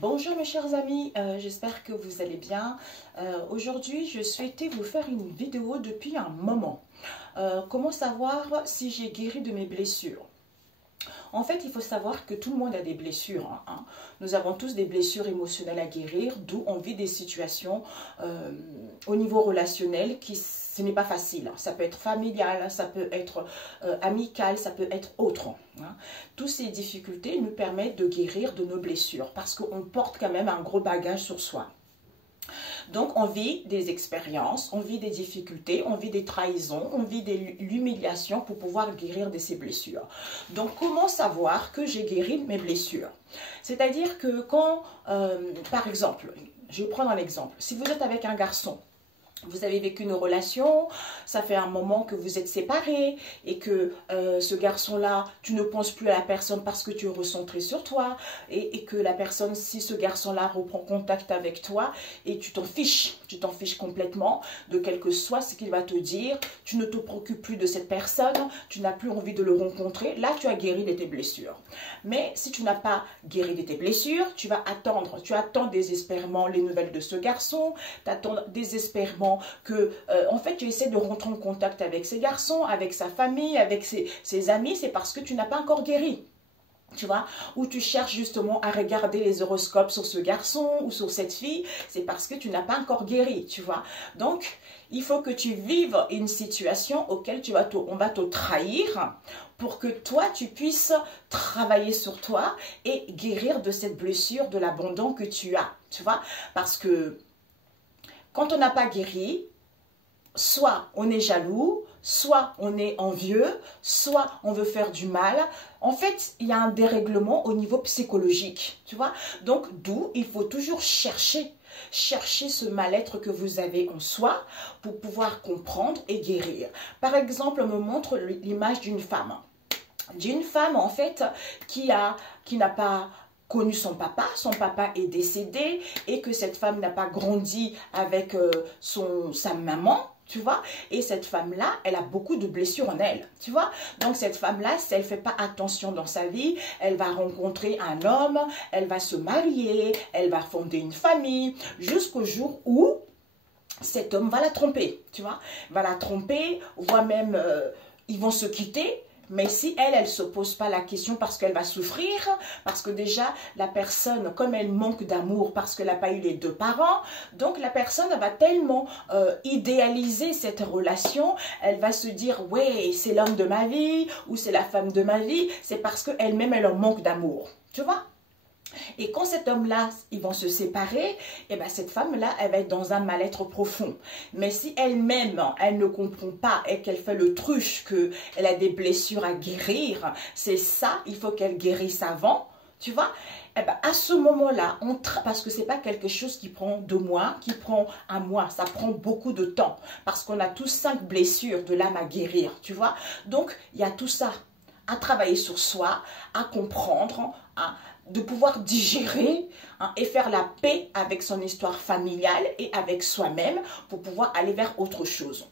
Bonjour mes chers amis, j'espère que vous allez bien. Aujourd'hui, je souhaitais vous faire une vidéo depuis un moment. Comment savoir si j'ai guéri de mes blessures? En fait, il faut savoir que tout le monde a des blessures. Nous avons tous des blessures émotionnelles à guérir, d'où on vit des situations au niveau relationnel ce n'est pas facile. Ça peut être familial, ça peut être amical, ça peut être autre. Toutes ces difficultés nous permettent de guérir de nos blessures parce qu'on porte quand même un gros bagage sur soi. Donc, on vit des expériences, on vit des difficultés, on vit des trahisons, on vit de l'humiliation pour pouvoir guérir de ces blessures. Donc, comment savoir que j'ai guéri de mes blessures? C'est-à-dire que quand, par exemple, je vais prendre un exemple. Si vous êtes avec un garçon, vous avez vécu une relation, ça fait un moment que vous êtes séparés et que ce garçon-là, tu ne penses plus à la personne parce que tu es recentré sur toi et que la personne, si ce garçon-là reprend contact avec toi et tu t'en fiches complètement de quel que soit ce qu'il va te dire, tu ne te préoccupes plus de cette personne, tu n'as plus envie de le rencontrer, là tu as guéri de tes blessures. Mais si tu n'as pas guéri de tes blessures, tu attends désespérément les nouvelles de ce garçon, tu attends désespérément que, en fait, tu essaies de rentrer en contact avec ces garçons, avec sa famille, avec ses amis, c'est parce que tu n'as pas encore guéri. Tu vois, ou tu cherches justement à regarder les horoscopes sur ce garçon ou sur cette fille, c'est parce que tu n'as pas encore guéri, tu vois. Donc, il faut que tu vives une situation auquel on va te trahir pour que toi, tu puisses travailler sur toi et guérir de cette blessure, de l'abandon que tu as, tu vois. Parce que quand on n'a pas guéri, soit on est jaloux, soit on est envieux, soit on veut faire du mal. En fait, il y a un dérèglement au niveau psychologique, tu vois. Donc, d'où il faut toujours chercher ce mal-être que vous avez en soi pour pouvoir comprendre et guérir. Par exemple, on me montre l'image d'une femme. D'une femme, en fait, qui n'a pas connu son papa est décédé et que cette femme n'a pas grandi avec sa maman, tu vois, et cette femme-là, elle a beaucoup de blessures en elle, tu vois. Donc cette femme-là, si elle ne fait pas attention dans sa vie, elle va rencontrer un homme, elle va se marier, elle va fonder une famille, jusqu'au jour où cet homme va la tromper, tu vois, va la tromper, voire même ils vont se quitter. Mais si elle ne se pose pas la question parce qu'elle va souffrir, parce que déjà la personne, comme elle manque d'amour parce qu'elle n'a pas eu les deux parents, donc la personne va tellement idéaliser cette relation, elle va se dire ouais c'est l'homme de ma vie ou c'est la femme de ma vie, c'est parce qu'elle-même elle en manque d'amour, tu vois. Et quand cet homme-là, ils vont se séparer, et bien cette femme-là, elle va être dans un mal-être profond. Mais si elle-même, elle ne comprend pas et qu'elle fait le truche, qu'elle a des blessures à guérir, c'est ça, il faut qu'elle guérisse avant, tu vois. Et ben à ce moment-là, parce que ce n'est pas quelque chose qui prend 2 mois, qui prend 1 mois, ça prend beaucoup de temps. Parce qu'on a tous 5 blessures de l'âme à guérir, tu vois. Donc, il y a tout ça à travailler sur soi, à comprendre, de pouvoir digérer et faire la paix avec son histoire familiale et avec soi-même pour pouvoir aller vers autre chose.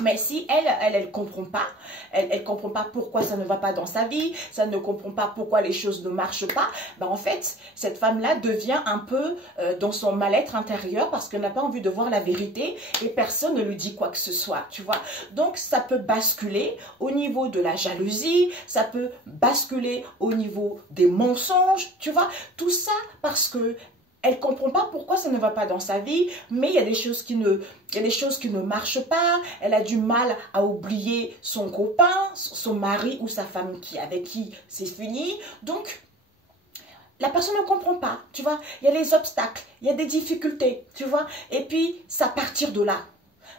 Mais si elle comprend pas, elle comprend pas pourquoi ça ne va pas dans sa vie, ça ne comprend pas pourquoi les choses ne marchent pas, ben en fait, cette femme-là devient un peu dans son mal-être intérieur parce qu'elle n'a pas envie de voir la vérité et personne ne lui dit quoi que ce soit, tu vois. Donc, ça peut basculer au niveau de la jalousie, ça peut basculer au niveau des mensonges, tu vois. Tout ça parce que elle ne comprend pas pourquoi ça ne va pas dans sa vie, mais il y a des choses qui ne marchent pas. Elle a du mal à oublier son copain, son mari ou sa femme avec qui c'est fini. Donc, la personne ne comprend pas, tu vois. Il y a les obstacles, il y a des difficultés, tu vois. Et puis, ça partir de là.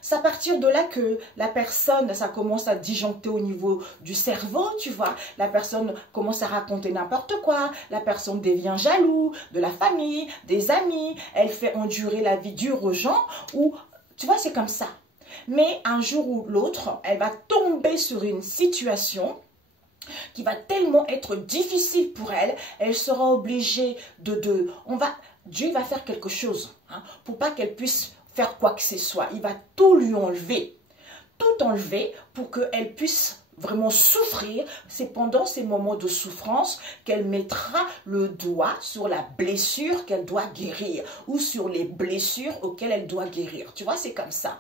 C'est à partir de là que la personne, ça commence à disjoncter au niveau du cerveau, tu vois. La personne commence à raconter n'importe quoi. La personne devient jaloux de la famille, des amis. Elle fait endurer la vie dure aux gens. Ou, tu vois, c'est comme ça. Mais un jour ou l'autre, elle va tomber sur une situation qui va tellement être difficile pour elle. Elle sera obligée Dieu va faire quelque chose pour pas qu'elle puisse faire quoi que ce soit. Il va tout lui enlever. Tout enlever pour qu'elle puisse vraiment souffrir, c'est pendant ces moments de souffrance qu'elle mettra le doigt sur la blessure qu'elle doit guérir ou sur les blessures auxquelles elle doit guérir. Tu vois, c'est comme ça.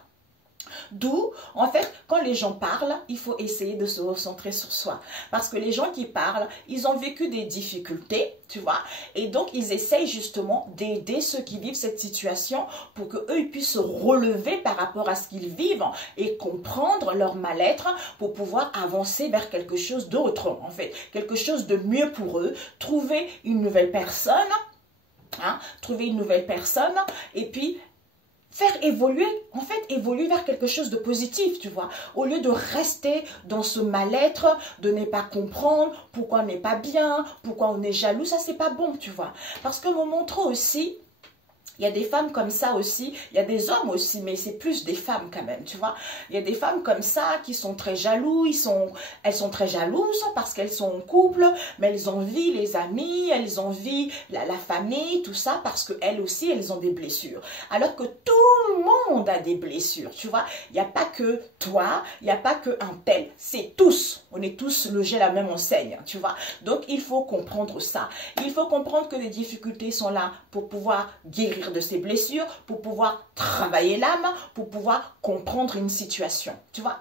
D'où, en fait, quand les gens parlent, il faut essayer de se recentrer sur soi. Parce que les gens qui parlent, ils ont vécu des difficultés, tu vois. Et donc, ils essayent justement d'aider ceux qui vivent cette situation pour qu'eux, ils puissent se relever par rapport à ce qu'ils vivent et comprendre leur mal-être pour pouvoir avancer vers quelque chose d'autre, en fait. Quelque chose de mieux pour eux. Trouver une nouvelle personne, trouver une nouvelle personne et puis faire évoluer, en fait, évoluer vers quelque chose de positif, tu vois. Au lieu de rester dans ce mal-être, de ne pas comprendre pourquoi on n'est pas bien, pourquoi on est jaloux, ça c'est pas bon, tu vois. Parce que me montre aussi, il y a des femmes comme ça aussi, il y a des hommes aussi, mais c'est plus des femmes quand même, tu vois. Il y a des femmes comme ça qui sont très jaloux, elles sont très jalouses parce qu'elles sont en couple, mais elles envient les amis, elles envient la famille, tout ça, parce qu'elles aussi, elles ont des blessures. Alors que tout le monde a des blessures, tu vois. Il n'y a pas que toi, il n'y a pas que un tel, c'est tous. On est tous logés à la même enseigne, tu vois. Donc, il faut comprendre ça. Il faut comprendre que les difficultés sont là pour pouvoir guérir de ses blessures, pour pouvoir travailler l'âme, pour pouvoir comprendre une situation, tu vois.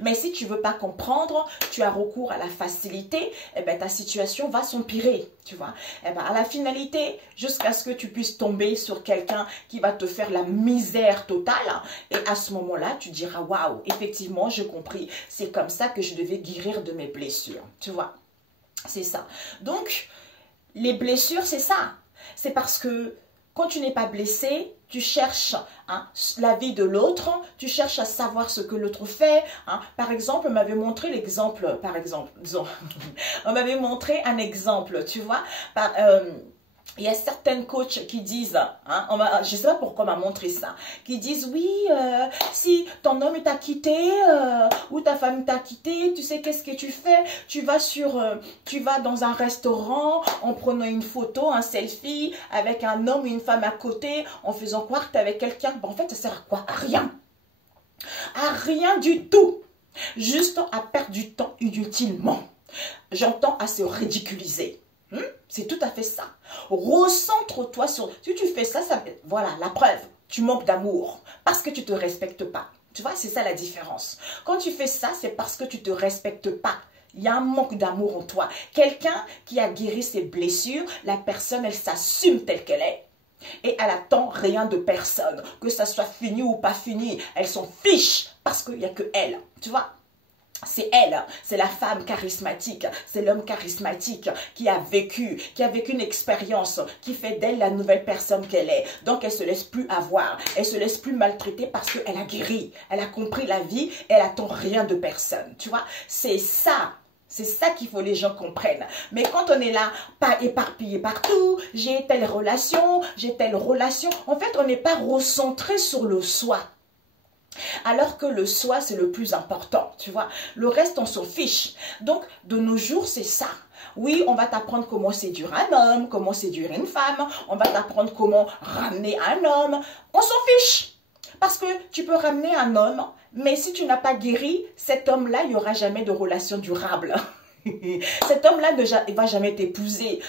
Mais si tu ne veux pas comprendre, tu as recours à la facilité, eh ben, ta situation va s'empirer, tu vois. Eh ben, à la finalité, jusqu'à ce que tu puisses tomber sur quelqu'un qui va te faire la misère totale, et à ce moment-là, tu diras, waouh, effectivement, j'ai compris, c'est comme ça que je devais guérir de mes blessures, tu vois. C'est ça. Donc, les blessures, c'est ça. C'est parce que quand tu n'es pas blessé, tu cherches la vie de l'autre, tu cherches à savoir ce que l'autre fait. Par exemple, on m'avait montré l'exemple, disons, on m'avait montré un exemple, tu vois, il y a certaines coachs qui disent, je ne sais pas pourquoi on m'a montré ça, qui disent oui, si ton homme t'a quitté ou ta femme t'a quitté, tu sais qu'est-ce que tu fais? Tu vas dans un restaurant en prenant une photo, un selfie avec un homme et une femme à côté, en faisant croire que tu es avec quelqu'un. En fait, ça sert à quoi? À rien. À rien du tout. Juste à perdre du temps inutilement. J'entends à se ridiculiser. C'est tout à fait ça. Recentre-toi sur... Si tu fais ça, voilà, la preuve. Tu manques d'amour parce que tu ne te respectes pas. Tu vois, c'est ça la différence. Quand tu fais ça, c'est parce que tu ne te respectes pas. Il y a un manque d'amour en toi. Quelqu'un qui a guéri ses blessures, la personne, elle s'assume telle qu'elle est. Et elle attend rien de personne. Que ça soit fini ou pas fini, elle s'en fiche parce qu'il n'y a que elle. Tu vois? C'est elle, c'est la femme charismatique, c'est l'homme charismatique qui a vécu une expérience qui fait d'elle la nouvelle personne qu'elle est. Donc elle ne se laisse plus avoir, elle ne se laisse plus maltraiter parce qu'elle a guéri, elle a compris la vie, elle n'attend rien de personne. Tu vois, c'est ça. C'est ça qu'il faut que les gens comprennent. Mais quand on est là, pas éparpillé partout, j'ai telle relation, en fait, on n'est pas recentré sur le soi. Alors que le soi, c'est le plus important, tu vois. Le reste, on s'en fiche. Donc, de nos jours, c'est ça. Oui, on va t'apprendre comment séduire un homme, comment séduire une femme. On va t'apprendre comment ramener un homme. On s'en fiche. Parce que tu peux ramener un homme, mais si tu n'as pas guéri, cet homme-là, il n'y aura jamais de relation durable. Cet homme-là ne va jamais t'épouser,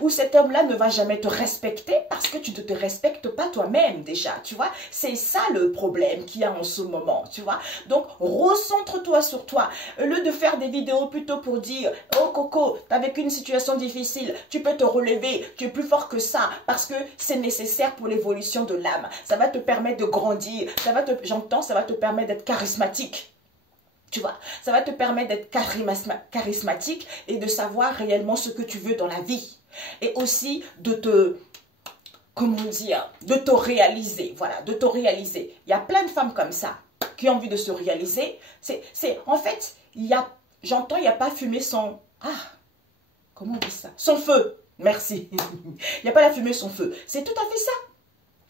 ou cet homme-là ne va jamais te respecter parce que tu ne te respectes pas toi-même déjà, tu vois. C'est ça le problème qu'il y a en ce moment, tu vois. Donc, recentre-toi sur toi. Au lieu de faire des vidéos plutôt pour dire « Oh Coco, tu as vécu une situation difficile, tu peux te relever, tu es plus fort que ça parce que c'est nécessaire pour l'évolution de l'âme. Ça va te permettre de grandir, ça va te permettre d'être charismatique. » Tu vois, ça va te permettre d'être charismatique et de savoir réellement ce que tu veux dans la vie. Et aussi de te, comment dire, de te réaliser. Voilà, de te réaliser. Il y a plein de femmes comme ça qui ont envie de se réaliser. En fait, j'entends, il n'y a pas fumée sans... comment on dit ça? Sans feu. Merci. Il n'y a pas la fumée sans feu. C'est tout à fait ça,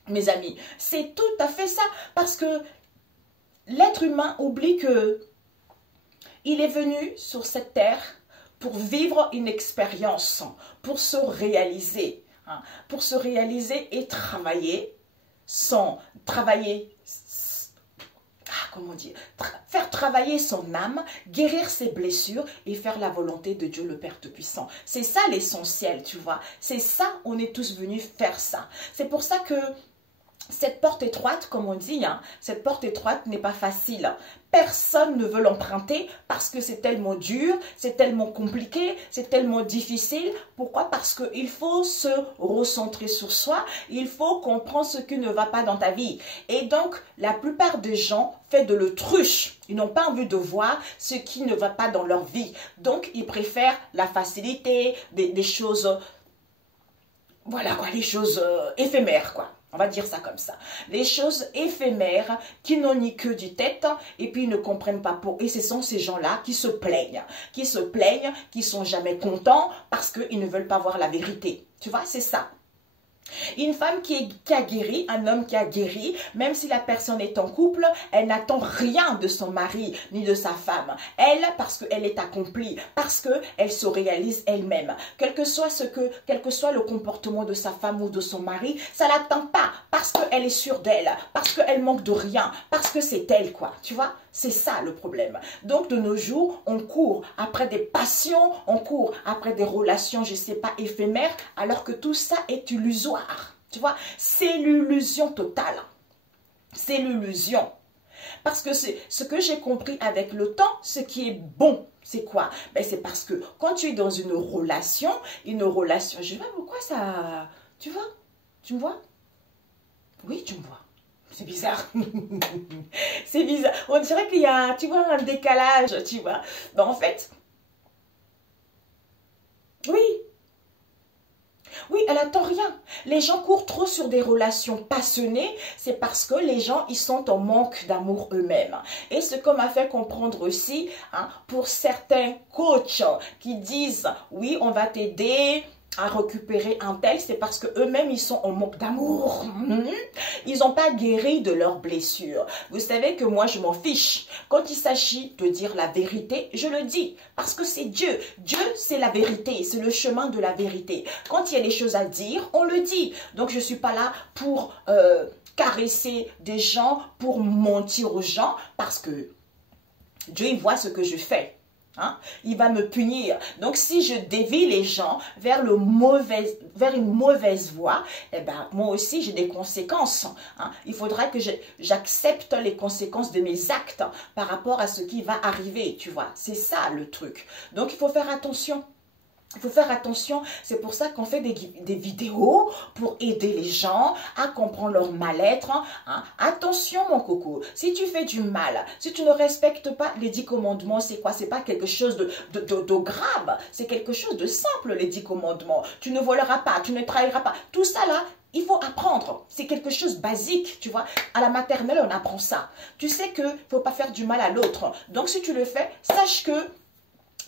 mes amis. C'est tout à fait ça. Parce que l'être humain oublie que il est venu sur cette terre pour vivre une expérience, pour se réaliser et travailler comment dire, faire travailler son âme, guérir ses blessures et faire la volonté de Dieu le Père Tout-Puissant. C'est ça l'essentiel, tu vois. C'est ça, on est tous venus faire ça. C'est pour ça que cette porte étroite, comme on dit, hein, cette porte étroite n'est pas facile. Personne ne veut l'emprunter parce que c'est tellement dur, c'est tellement compliqué, c'est tellement difficile. Pourquoi? Parce qu'il faut se recentrer sur soi, il faut comprendre ce qui ne va pas dans ta vie. Et donc, la plupart des gens font de l'autruche. Ils n'ont pas envie de voir ce qui ne va pas dans leur vie. Donc, ils préfèrent la facilité, des choses, voilà quoi, les choses éphémères, quoi. On va dire ça comme ça. Les choses éphémères qui n'ont ni queue ni tête et puis ils ne comprennent pas pour. Et ce sont ces gens-là qui se plaignent, qui sont jamais contents parce qu'ils ne veulent pas voir la vérité. Tu vois, c'est ça. Une femme qui a guéri, un homme qui a guéri, même si la personne est en couple, elle n'attend rien de son mari ni de sa femme. Elle, parce qu'elle est accomplie, parce qu'elle se réalise elle-même. Quel que soit le comportement de sa femme ou de son mari, ça l'attend pas parce qu'elle est sûre d'elle, parce qu'elle manque de rien, parce que c'est elle, quoi. Tu vois? C'est ça le problème. Donc de nos jours, on court après des passions, on court après des relations, je sais pas, éphémères, alors que tout ça est illusoire. Tu vois, c'est l'illusion totale. C'est l'illusion. Parce que c'est ce que j'ai compris avec le temps, ce qui est bon, c'est quoi? Ben, c'est parce que quand tu es dans une relation, je sais pas pourquoi ça... Tu vois? Tu me vois? Oui, tu me vois. C'est bizarre. C'est bizarre. On dirait qu'il y a, tu vois, un décalage, tu vois. Ben, en fait, oui. Oui, elle attend rien. Les gens courent trop sur des relations passionnées, c'est parce que les gens, ils sont en manque d'amour eux-mêmes. Et ce qu'on m'a fait comprendre aussi, hein, pour certains coachs qui disent, oui, on va t'aider à récupérer un tel, c'est parce que eux-mêmes ils sont en manque d'amour. Ils n'ont pas guéri de leurs blessures. Vous savez que moi je m'en fiche. Quand il s'agit de dire la vérité, je le dis parce que c'est Dieu. Dieu c'est la vérité, c'est le chemin de la vérité. Quand il y a des choses à dire, on le dit. Donc je suis pas là pour caresser des gens, pour mentir aux gens, parce que Dieu il voit ce que je fais. Hein? Il va me punir. Donc, si je dévie les gens vers une mauvaise voie, eh ben, moi aussi, j'ai des conséquences. Hein? Il faudra que j'accepte les conséquences de mes actes par rapport à ce qui va arriver, tu vois. C'est ça, le truc. Donc, il faut faire attention. Il faut faire attention, c'est pour ça qu'on fait des vidéos pour aider les gens à comprendre leur mal-être. Hein. Attention mon coco, si tu fais du mal, si tu ne respectes pas les 10 commandements, c'est quoi? C'est pas quelque chose de grave, c'est quelque chose de simple les 10 commandements. Tu ne voleras pas, tu ne trahiras pas, tout ça là, il faut apprendre. C'est quelque chose de basique, tu vois. À la maternelle, on apprend ça. Tu sais qu'il ne faut pas faire du mal à l'autre. Donc si tu le fais, sache que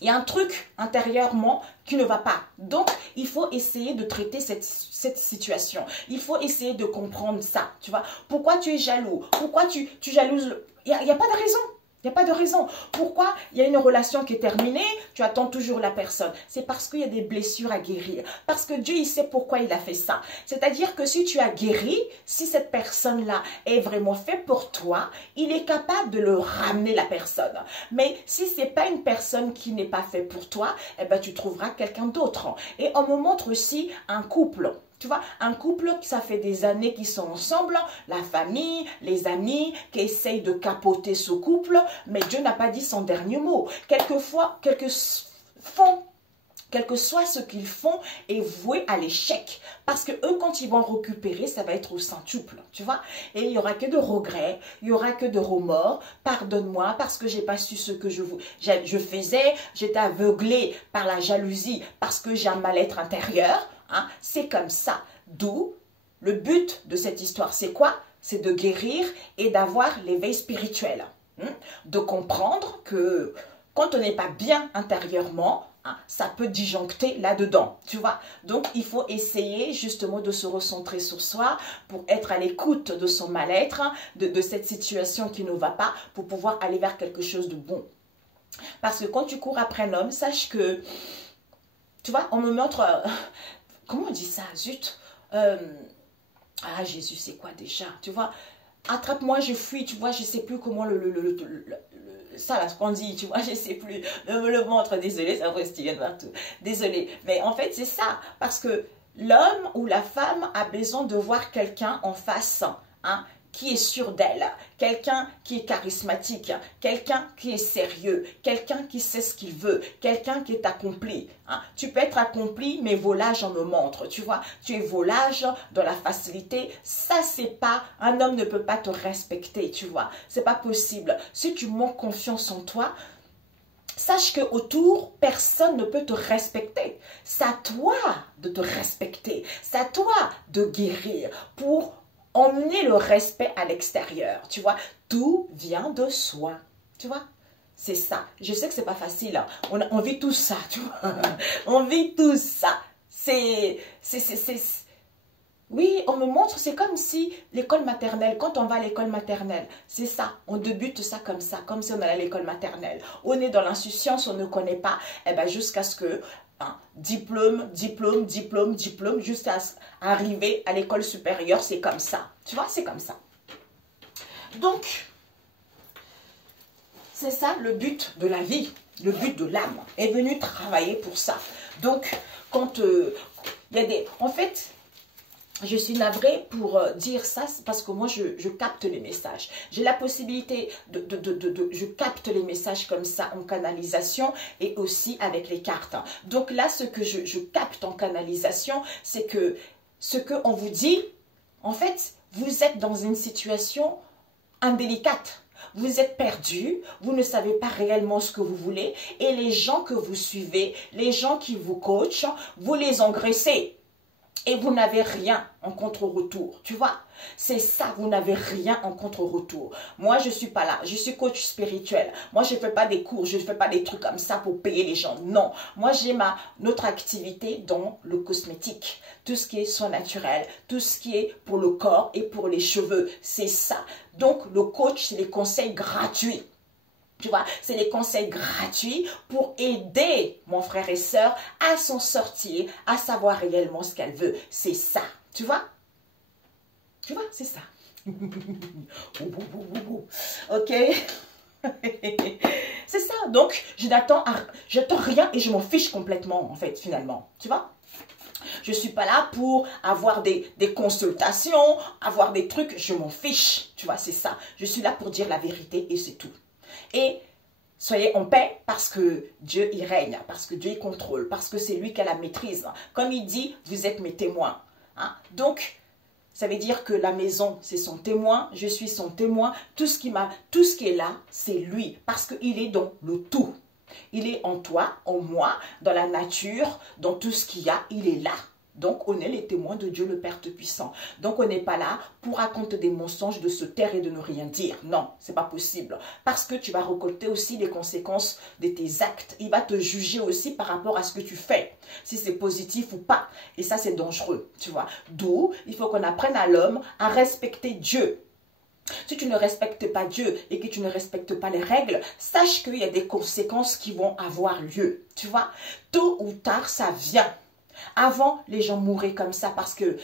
il y a un truc intérieurement qui ne va pas. Donc, il faut essayer de traiter cette situation. Il faut essayer de comprendre ça, tu vois. Pourquoi tu es jaloux? Pourquoi tu jalouses? Il n'y a pas de raison. Il n'y a pas de raison. Pourquoi il y a une relation qui est terminée, tu attends toujours la personne? C'est parce qu'il y a des blessures à guérir. Parce que Dieu, il sait pourquoi il a fait ça. C'est-à-dire que si tu as guéri, si cette personne-là est vraiment faite pour toi, il est capable de le ramener la personne. Mais si ce n'est pas une personne qui n'est pas faite pour toi, eh ben, tu trouveras quelqu'un d'autre. Et on me montre aussi un couple. Tu vois, un couple, ça fait des années qu'ils sont ensemble, la famille, les amis, qui essayent de capoter ce couple, mais Dieu n'a pas dit son dernier mot. Quelquefois, quel que soit ce qu'ils font, est voué à l'échec. Parce que eux, quand ils vont récupérer, ça va être au centuple, tu vois. Et il n'y aura que de regrets, il n'y aura que de remords. Pardonne-moi parce que j'ai pas su ce que je faisais. J'étais aveuglée par la jalousie parce que j'ai un mal-être intérieur. Hein? C'est comme ça. D'où le but de cette histoire, c'est quoi? C'est de guérir et d'avoir l'éveil spirituel. Hein? De comprendre que quand on n'est pas bien intérieurement, ça peut disjoncter là-dedans, tu vois. Donc, il faut essayer justement de se recentrer sur soi pour être à l'écoute de son mal-être, de cette situation qui ne va pas, pour pouvoir aller vers quelque chose de bon. Parce que quand tu cours après un homme, sache que, tu vois, on me montre... comment on dit ça? Zut. Ah, Jésus, c'est quoi déjà? Tu vois, attrape-moi, je fuis, tu vois, je sais plus comment ça là, ce qu'on dit, tu vois, je sais plus, le ventre, désolé, ça vient partout, désolé, mais en fait c'est ça, parce que l'homme ou la femme a besoin de voir quelqu'un en face, hein, qui est sûr d'elle, quelqu'un qui est charismatique, quelqu'un qui est sérieux, quelqu'un qui sait ce qu'il veut, quelqu'un qui est accompli. Hein. Tu peux être accompli, mais volage en me montre, tu vois. Tu es volage dans la facilité. Ça, c'est pas, un homme ne peut pas te respecter, tu vois. C'est pas possible. Si tu manques confiance en toi, sache qu'autour, personne ne peut te respecter. C'est à toi de te respecter. C'est à toi de guérir pour emmener le respect à l'extérieur, tu vois. Tout vient de soi, tu vois. C'est ça. Je sais que c'est pas facile. Hein. On vit tout ça, tu vois. On vit tout ça. Oui, on me montre, c'est comme si l'école maternelle, quand on va à l'école maternelle, c'est ça, on débute ça, comme si on allait à l'école maternelle. On est dans l'insouciance, on ne connaît pas, et ben jusqu'à ce que, diplôme, jusqu'à arriver à l'école supérieure, c'est comme ça. Tu vois, c'est comme ça. Donc, c'est ça le but de la vie, le but de l'âme, est venu travailler pour ça. Donc, quand il y a des... En fait... Je suis navrée pour dire ça parce que moi, je capte les messages. J'ai la possibilité je capte les messages comme ça en canalisation et aussi avec les cartes. Donc là, ce que je capte en canalisation, c'est que ce qu'on vous dit, en fait, vous êtes dans une situation indélicate. Vous êtes perdu, vous ne savez pas réellement ce que vous voulez et les gens que vous suivez, les gens qui vous coachent, vous les engraissez. Et vous n'avez rien en contre-retour, tu vois. C'est ça, vous n'avez rien en contre-retour. Moi, je ne suis pas là, je suis coach spirituel. Moi, je ne fais pas des cours, je ne fais pas des trucs comme ça pour payer les gens. Non, moi, j'ai notre activité dans le cosmétique. Tout ce qui est soin naturel, tout ce qui est pour le corps et pour les cheveux, c'est ça. Donc, le coach, c'est les conseils gratuits. Tu vois, c'est des conseils gratuits pour aider mon frère et sœur à s'en sortir, à savoir réellement ce qu'elle veut. C'est ça, tu vois? Tu vois, c'est ça. Ok? C'est ça. Donc, j'attends rien et je m'en fiche complètement, en fait, finalement. Tu vois? Je ne suis pas là pour avoir des consultations, avoir des trucs, je m'en fiche. Tu vois, c'est ça. Je suis là pour dire la vérité et c'est tout. Et soyez en paix parce que Dieu y règne, parce que Dieu y contrôle, parce que c'est lui qui a la maîtrise. Comme il dit, vous êtes mes témoins. Hein? Donc, ça veut dire que la maison, c'est son témoin, je suis son témoin. Tout ce qui est là, c'est lui, parce qu'il est dans le tout. Il est en toi, en moi, dans la nature, dans tout ce qu'il y a, il est là. Donc, on est les témoins de Dieu le Père Tout-Puissant. Donc, on n'est pas là pour raconter des mensonges, de se taire et de ne rien dire. Non, c'est pas possible. Parce que tu vas récolter aussi les conséquences de tes actes. Il va te juger aussi par rapport à ce que tu fais. Si c'est positif ou pas. Et ça, c'est dangereux, tu vois. D'où, il faut qu'on apprenne à l'homme à respecter Dieu. Si tu ne respectes pas Dieu et que tu ne respectes pas les règles, sache qu'il y a des conséquences qui vont avoir lieu. Tu vois, tôt ou tard, ça vient. Avant, les gens mouraient comme ça parce que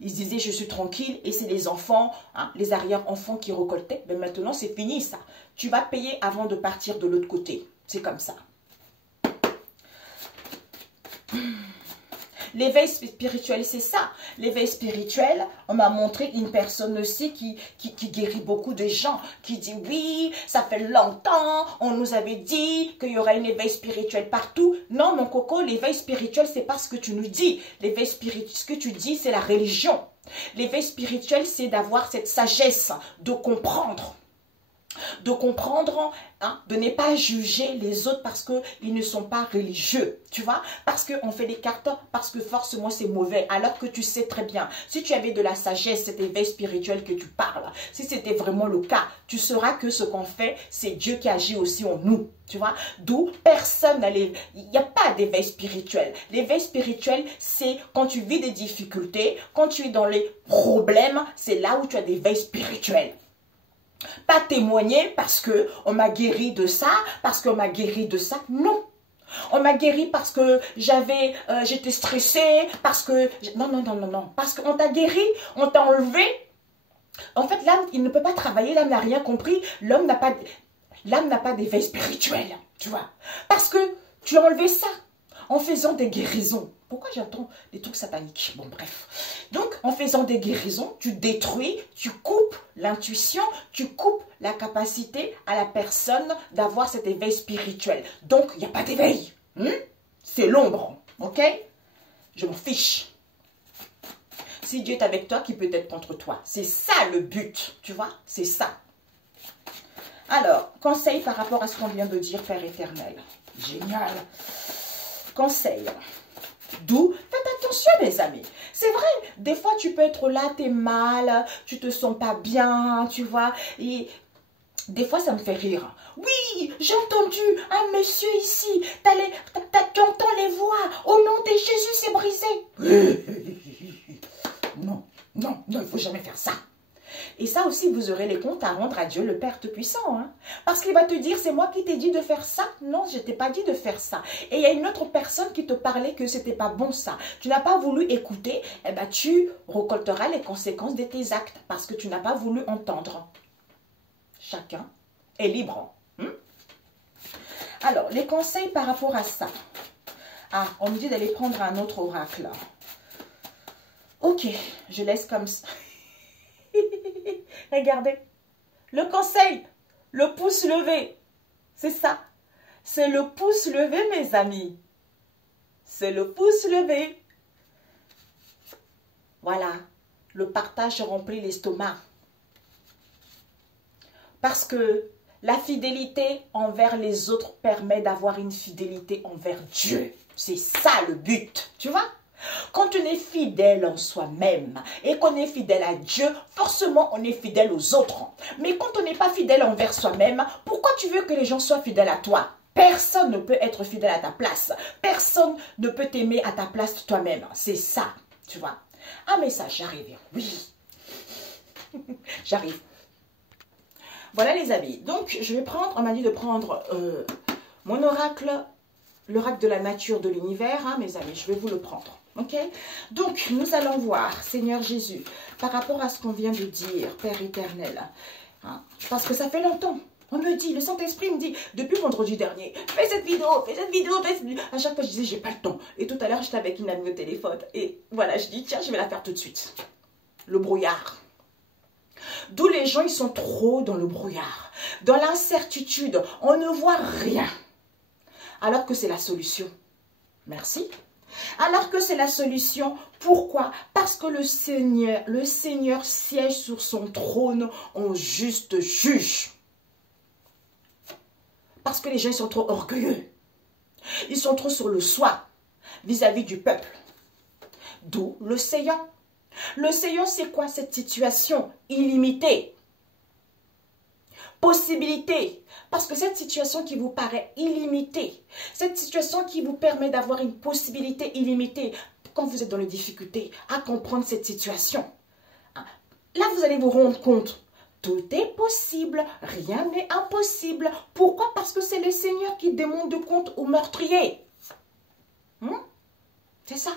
ils se disaient je suis tranquille et c'est les enfants, hein, les arrière-enfants qui récoltaient. Mais maintenant, c'est fini ça. Tu vas payer avant de partir de l'autre côté. C'est comme ça. L'éveil spirituel, c'est ça. L'éveil spirituel, on m'a montré une personne aussi qui guérit beaucoup de gens, qui dit oui, ça fait longtemps, on nous avait dit qu'il y aura un éveil spirituel partout. Non, mon coco, l'éveil spirituel, c'est pas ce que tu nous dis. L'éveil spirituel, ce que tu dis, c'est la religion. L'éveil spirituel, c'est d'avoir cette sagesse, de comprendre. Hein, de ne pas juger les autres parce qu'ils ne sont pas religieux, tu vois, parce qu'on fait des cartes, parce que forcément c'est mauvais, alors que tu sais très bien, si tu avais de la sagesse, cet éveil spirituel que tu parles, si c'était vraiment le cas, tu sauras que ce qu'on fait, c'est Dieu qui agit aussi en nous, tu vois, d'où personne n'allait, il n'y a pas d'éveil spirituel. L'éveil spirituel, c'est quand tu vis des difficultés, quand tu es dans les problèmes, c'est là où tu as des éveils spirituels. Pas témoigner parce que on m'a guéri de ça, parce qu'on m'a guéri de ça. Non. On m'a guéri parce que j'étais stressée, parce que... Non. Parce qu'on t'a guéri, on t'a enlevé En fait, l'âme, il ne peut pas travailler, l'âme n'a rien compris, l'âme n'a pas d'éveil spirituel, tu vois. Parce que tu as enlevé ça en faisant des guérisons. Pourquoi j'entends des trucs sataniques? Bon, bref. Donc, en faisant des guérisons, tu détruis, tu coupes l'intuition, tu coupes la capacité à la personne d'avoir cet éveil spirituel. Donc, il n'y a pas d'éveil. C'est l'ombre, ok? Je m'en fiche. Si Dieu est avec toi, qui peut être contre toi? C'est ça le but, tu vois? C'est ça. Alors, conseil par rapport à ce qu'on vient de dire, Père éternel. Génial. Conseil. D'où, faites attention mes amis. C'est vrai, des fois tu peux être là, t'es mal, tu te sens pas bien, tu vois. Et des fois ça me fait rire. Oui, j'ai entendu un monsieur ici, tu entends les voix, au nom de Jésus c'est brisé. Non, non, non, il ne faut jamais faire ça. Et ça aussi, vous aurez les comptes à rendre à Dieu, le Père Tout-Puissant. Hein? Parce qu'il va te dire, c'est moi qui t'ai dit de faire ça. Non, je ne t'ai pas dit de faire ça. Et il y a une autre personne qui te parlait que ce n'était pas bon ça. Tu n'as pas voulu écouter, eh ben, tu récolteras les conséquences de tes actes parce que tu n'as pas voulu entendre. Chacun est libre. Alors, les conseils par rapport à ça. Ah, on me dit d'aller prendre un autre oracle. Ok, je laisse comme ça. Regardez, le conseil, le pouce levé, c'est ça. C'est le pouce levé, mes amis. C'est le pouce levé. Voilà, le partage remplit l'estomac. Parce que la fidélité envers les autres permet d'avoir une fidélité envers Dieu. C'est ça le but, tu vois? Quand on est fidèle en soi-même et qu'on est fidèle à Dieu, forcément on est fidèle aux autres. Mais quand on n'est pas fidèle envers soi-même, pourquoi tu veux que les gens soient fidèles à toi? Personne ne peut être fidèle à ta place. Personne ne peut t'aimer à ta place toi-même. C'est ça, tu vois. Ah mais ça, j'arrive. Oui. J'arrive. Voilà les amis. Donc je vais prendre, on m'a dit de prendre mon oracle, l'oracle de la nature de l'univers, hein, mes amis. Je vais vous le prendre. Ok, donc nous allons voir, Seigneur Jésus, par rapport à ce qu'on vient de dire, Père éternel, hein, parce que ça fait longtemps, on me dit, le Saint-Esprit me dit, depuis vendredi dernier, fais cette vidéo, fais cette vidéo, fais cette vidéo. À chaque fois je disais, j'ai pas le temps, et tout à l'heure j'étais avec une amie au téléphone, et voilà, je dis, tiens, je vais la faire tout de suite. Le brouillard. D'où les gens, ils sont trop dans le brouillard, dans l'incertitude, on ne voit rien, alors que c'est la solution. Merci. Alors que c'est la solution, pourquoi? Parce que le Seigneur siège sur son trône en juste juge. Parce que les gens ils sont trop orgueilleux. Ils sont trop sur le soi vis-à-vis du peuple. D'où l'océan. L'océan, c'est quoi cette situation illimitée? Possibilité. Parce que cette situation qui vous paraît illimitée, cette situation qui vous permet d'avoir une possibilité illimitée, quand vous êtes dans les difficultés, à comprendre cette situation, là vous allez vous rendre compte, tout est possible, rien n'est impossible. Pourquoi? Parce que c'est le Seigneur qui demande de compte aux meurtriers. C'est ça.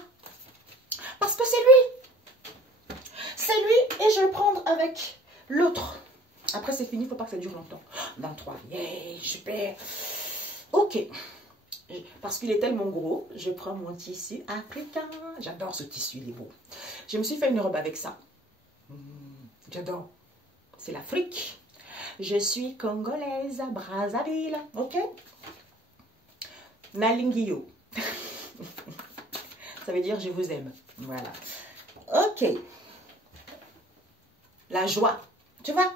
Parce que c'est lui. C'est lui et je vais prendre avec l'autre. Après, c'est fini, il ne faut pas que ça dure longtemps. 23, yeah, super. Ok. Parce qu'il est tellement gros, je prends mon tissu africain. J'adore ce tissu, il est beau. Je me suis fait une robe avec ça. J'adore. C'est l'Afrique. Je suis congolaise à Brazzaville. Ok? Nalingio. Ça veut dire je vous aime. Voilà. Ok. La joie. Tu vois?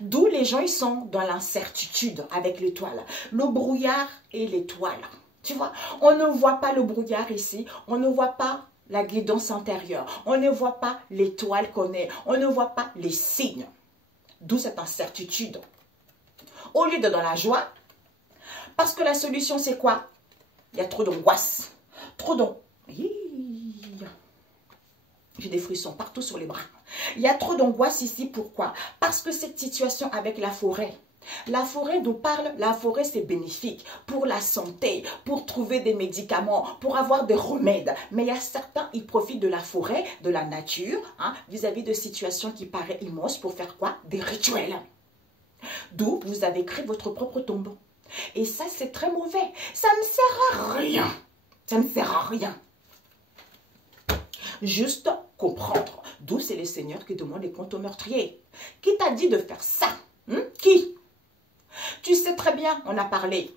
D'où les gens, ils sont dans l'incertitude avec l'étoile. Le brouillard et l'étoile. Tu vois, on ne voit pas le brouillard ici. On ne voit pas la guidance intérieure. On ne voit pas l'étoile qu'on est. On ne voit pas les signes. D'où cette incertitude. Au lieu d'être dans la joie, parce que la solution, c'est quoi? Il y a trop d'angoisse. Trop d'angoisse. J'ai des frissons partout sur les bras. Il y a trop d'angoisse ici. Pourquoi? Parce que cette situation avec la forêt, La forêt nous parle, la forêt c'est bénéfique pour la santé, pour trouver des médicaments, pour avoir des remèdes. Mais il y a certains, ils profitent de la forêt, de la nature, vis-à-vis de situations qui paraissent immenses pour faire quoi? Des rituels. D'où vous avez créé votre propre tombe. Et ça c'est très mauvais. Ça ne sert à rien. Ça ne sert à rien. Juste comprendre. D'où c'est le Seigneur qui demande des comptes aux meurtriers. Qui t'a dit de faire ça? Qui? Tu sais très bien, on a parlé,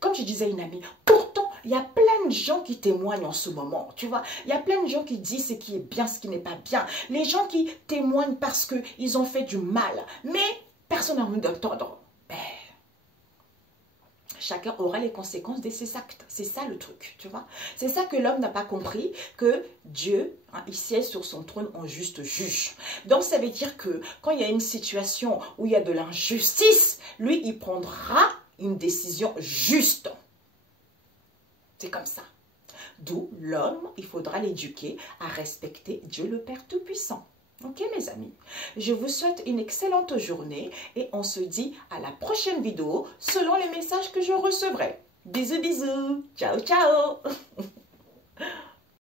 comme je disais à une amie, pourtant, il y a plein de gens qui témoignent en ce moment, tu vois. Il y a plein de gens qui disent ce qui est bien, ce qui n'est pas bien. Les gens qui témoignent parce qu'ils ont fait du mal, mais personne n'a envie d'entendre. Ben, chacun aura les conséquences de ses actes. C'est ça le truc, tu vois. C'est ça que l'homme n'a pas compris, que Dieu, il siège sur son trône en juste juge. Donc ça veut dire que quand il y a une situation où il y a de l'injustice, lui, il prendra une décision juste. C'est comme ça. D'où l'homme, il faudra l'éduquer à respecter Dieu le Père Tout-Puissant. Ok mes amis, je vous souhaite une excellente journée et on se dit à la prochaine vidéo selon les messages que je recevrai. Bisous bisous, ciao ciao.